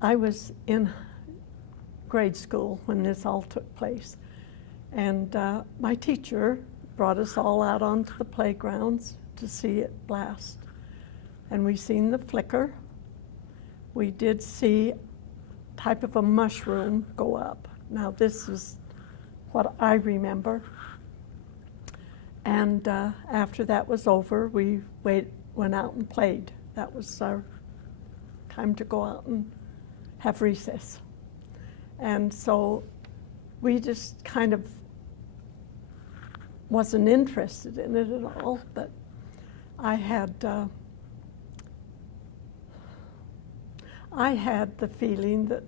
I was in grade school when this all took place, and my teacher brought us all out onto the playgrounds to see it blast. And we seen the flicker. We did see type of a mushroom go up. Now this is what I remember. And after that was over, we went out and played. That was our time to go out and have recess. And so we just kind of wasn't interested in it at all, but I had the feeling that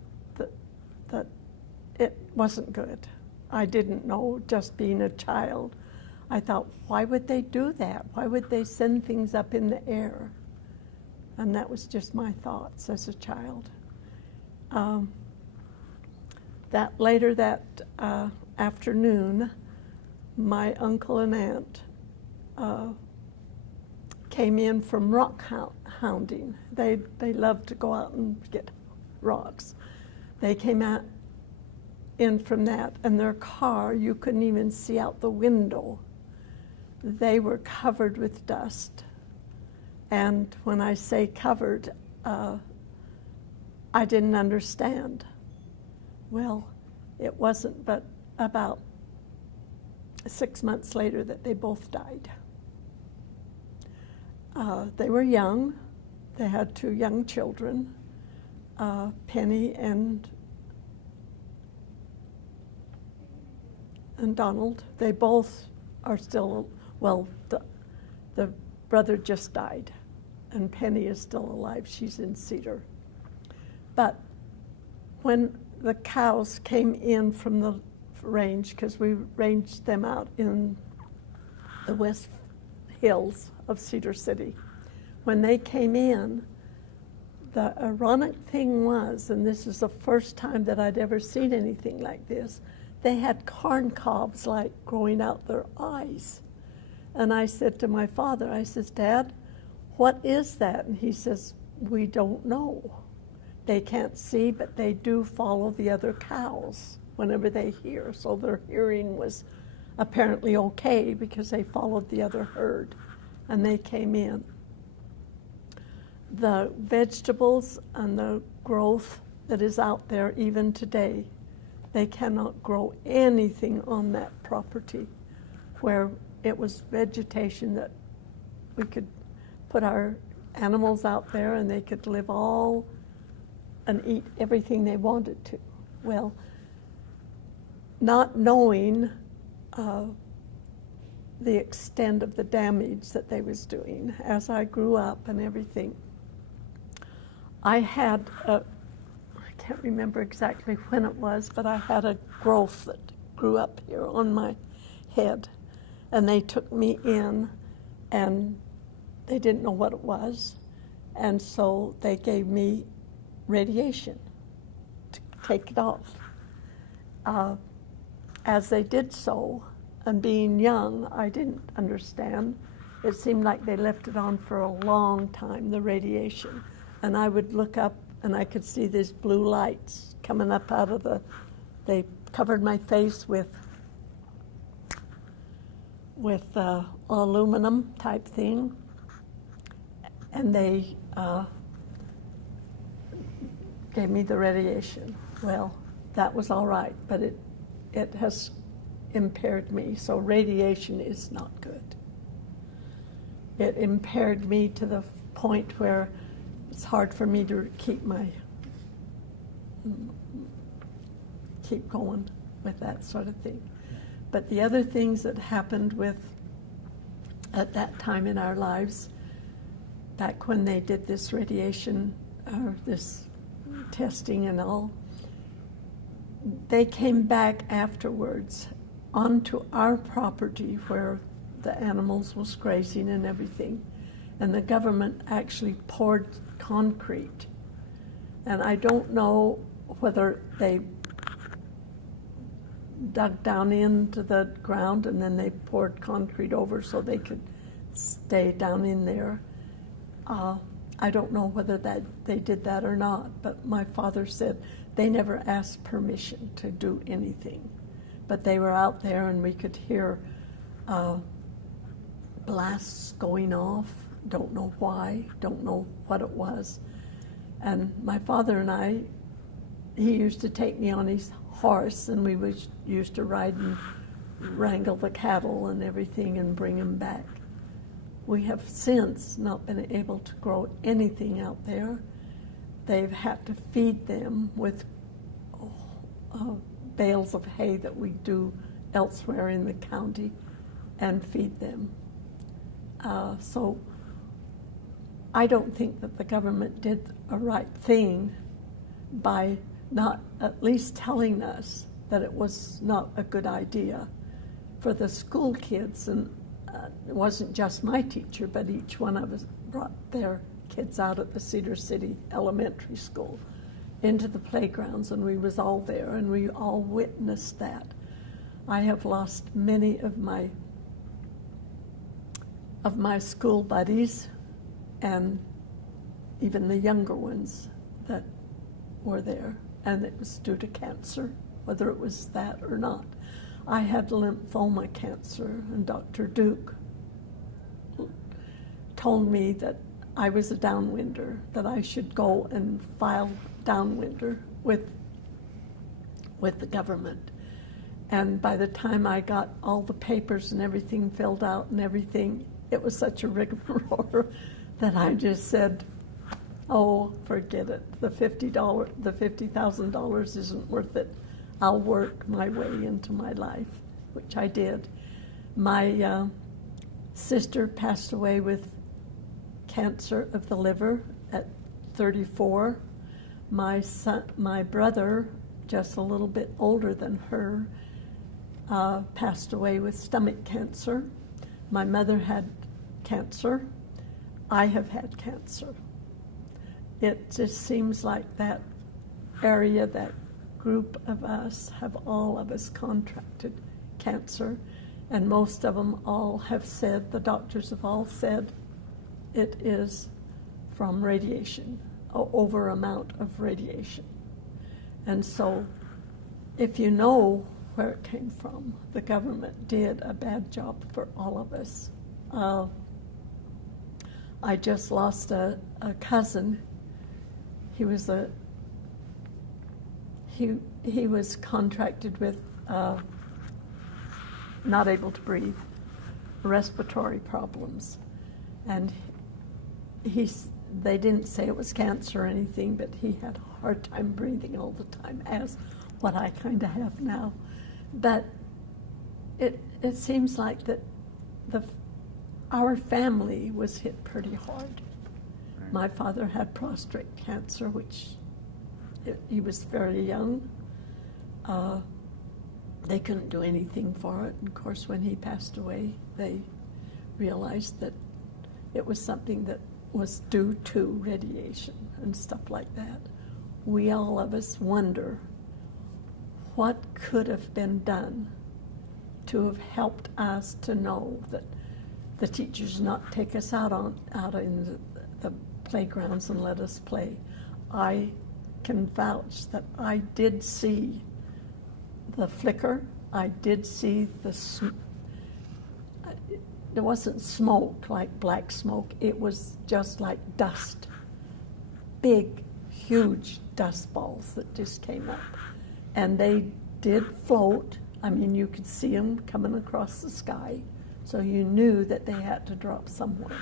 it wasn't good. I didn't know, just being a child. I thought, why would they do that? Why would they send things up in the air? And that was just my thoughts as a child. Later that afternoon, my uncle and aunt came in from rock hounding. They loved to go out and get rocks. They came in from that, and their car, you couldn't even see out the window. They were covered with dust. And when I say covered, I didn't understand. Well, it wasn't but about 6 months later that they both died. They were young. They had 2 young children, Penny and Donald. They both are still, well, the brother just died, and Penny is still alive. She's in Cedar. But when the cows came in from the range, because we ranged them out in the west hills of Cedar City, when they came in, the ironic thing was, and this is the first time that I'd ever seen anything like this, they had corn cobs like growing out their eyes. And I said to my father, I says, Dad, what is that? And he says, we don't know. They can't see, but they do follow the other cows whenever they hear. So their hearing was apparently okay because they followed the other herd, and they came in. The vegetables and the growth that is out there even today, they cannot grow anything on that property where it was vegetation that we could put our animals out there and they could live all and eat everything they wanted to. Well, not knowing the extent of the damage that they was doing, as I grew up and everything, I had I can't remember exactly when it was, but I had a growth that grew up here on my head, and they took me in, and they didn't know what it was, and so they gave me radiation to take it off. As they did so, and being young, I didn't understand. It seemed like they left it on for a long time, the radiation. And I would look up and I could see these blue lights coming up out of they covered my face with aluminum type thing. And they gave me the radiation. Well, that was all right, but it has impaired me. So radiation is not good. It impaired me to the point where it's hard for me to keep going with that sort of thing. But the other things that happened at that time in our lives, back when they did this radiation, this testing and all, they came back afterwards onto our property where the animals was grazing and everything, and the government actually poured concrete. And I don't know whether they dug down into the ground and then they poured concrete over so they could stay down in there. I don't know whether they did that or not, but my father said they never asked permission to do anything. But they were out there and we could hear blasts going off. Don't know why, don't know what it was. And my father and I, he used to take me on his horse, and we used to ride and wrangle the cattle and everything and bring them back. We have since not been able to grow anything out there. They've had to feed them with bales of hay that we do elsewhere in the county and feed them. So I don't think that the government did a right thing by not at least telling us that it was not a good idea for the school kids. And it wasn't just my teacher, but each one of us brought their kids out at the Cedar City Elementary School into the playgrounds, and we was all there, and we all witnessed that. I have lost many of my school buddies, and even the younger ones that were there, and it was due to cancer, whether it was that or not. I had lymphoma cancer, and Dr. Duke told me that I was a downwinder, that I should go and file downwinder with the government. And by the time I got all the papers and everything filled out and everything, it was such a rigmarole that I just said, oh, forget it. The $50,000 isn't worth it. I'll work my way into my life, which I did. My sister passed away with cancer of the liver at 34. My brother, just a little bit older than her, passed away with stomach cancer. My mother had cancer. I have had cancer. It just seems like that area, that group of us, all of us contracted cancer, and most of them all have said, the doctors have all said, it is from radiation, over amount of radiation. And so if you know where it came from, the government did a bad job for all of us. I just lost a cousin. He was he was contracted with not able to breathe, respiratory problems, and they didn't say it was cancer or anything, but he had a hard time breathing all the time, as what I kind of have now. But it seems like that our family was hit pretty hard. Right. My father had prostate cancer, which he was very young. They couldn't do anything for it. And of course, when he passed away, they realized that it was something that was due to radiation and stuff like that. We all of us wonder what could have been done to have helped us to know that the teachers not take us out in the playgrounds and let us play. I can vouch that I did see the flicker. I did see there wasn't smoke like black smoke. It was just like dust, big, huge dust balls that just came up. And they did float. I mean, you could see them coming across the sky. So you knew that they had to drop somewhere.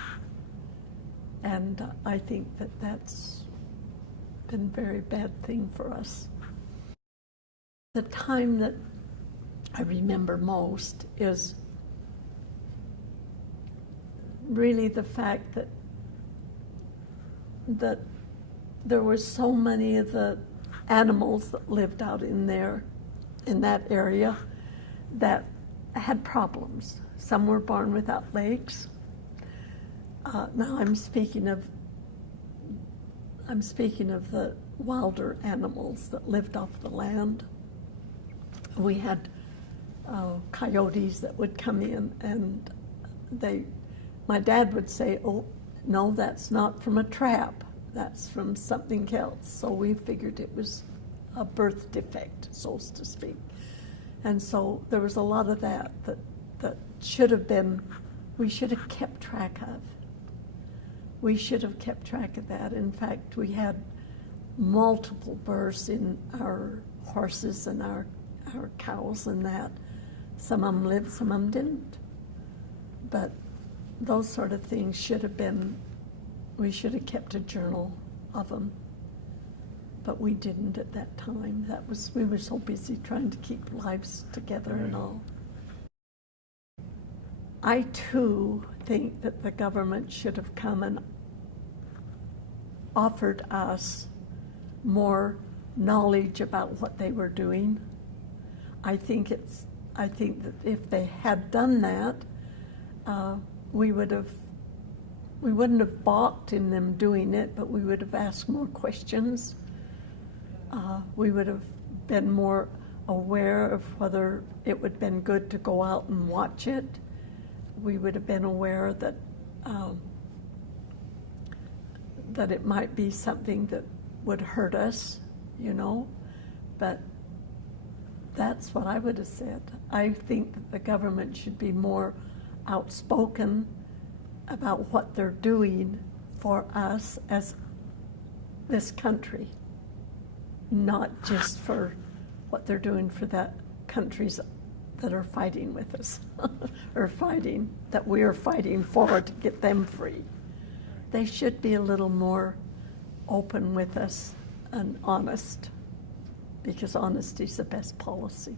And I think that that's been a very bad thing for us. The time that I remember most is really the fact that there were so many of the animals that lived out in that area that had problems. Some were born without legs. Now I'm speaking of the wilder animals that lived off the land. We had coyotes that would come in, and my dad would say, oh, no, that's not from a trap. That's from something else. So we figured it was a birth defect, so to speak. And so there was a lot of that should have been, we should have kept track of. We should have kept track of that. In fact, we had multiple births in our horses and our cows and that. Some of them lived, some of them didn't. But those sort of things should have been, we should have kept a journal of them. But we didn't at that time. We were so busy trying to keep lives together and all. I too think that the government should have come and offered us more knowledge about what they were doing. I think that if they had done that, we wouldn't have balked in them doing it, but we would have asked more questions. We would have been more aware of whether it would have been good to go out and watch it. We would have been aware that that it might be something that would hurt us, you know, but that's what I would have said. I think that the government should be more outspoken about what they're doing for us as this country, not just for what they're doing for that countries that are fighting with us, or fighting, that we are fighting for to get them free. They should be a little more open with us and honest, because honesty is the best policy.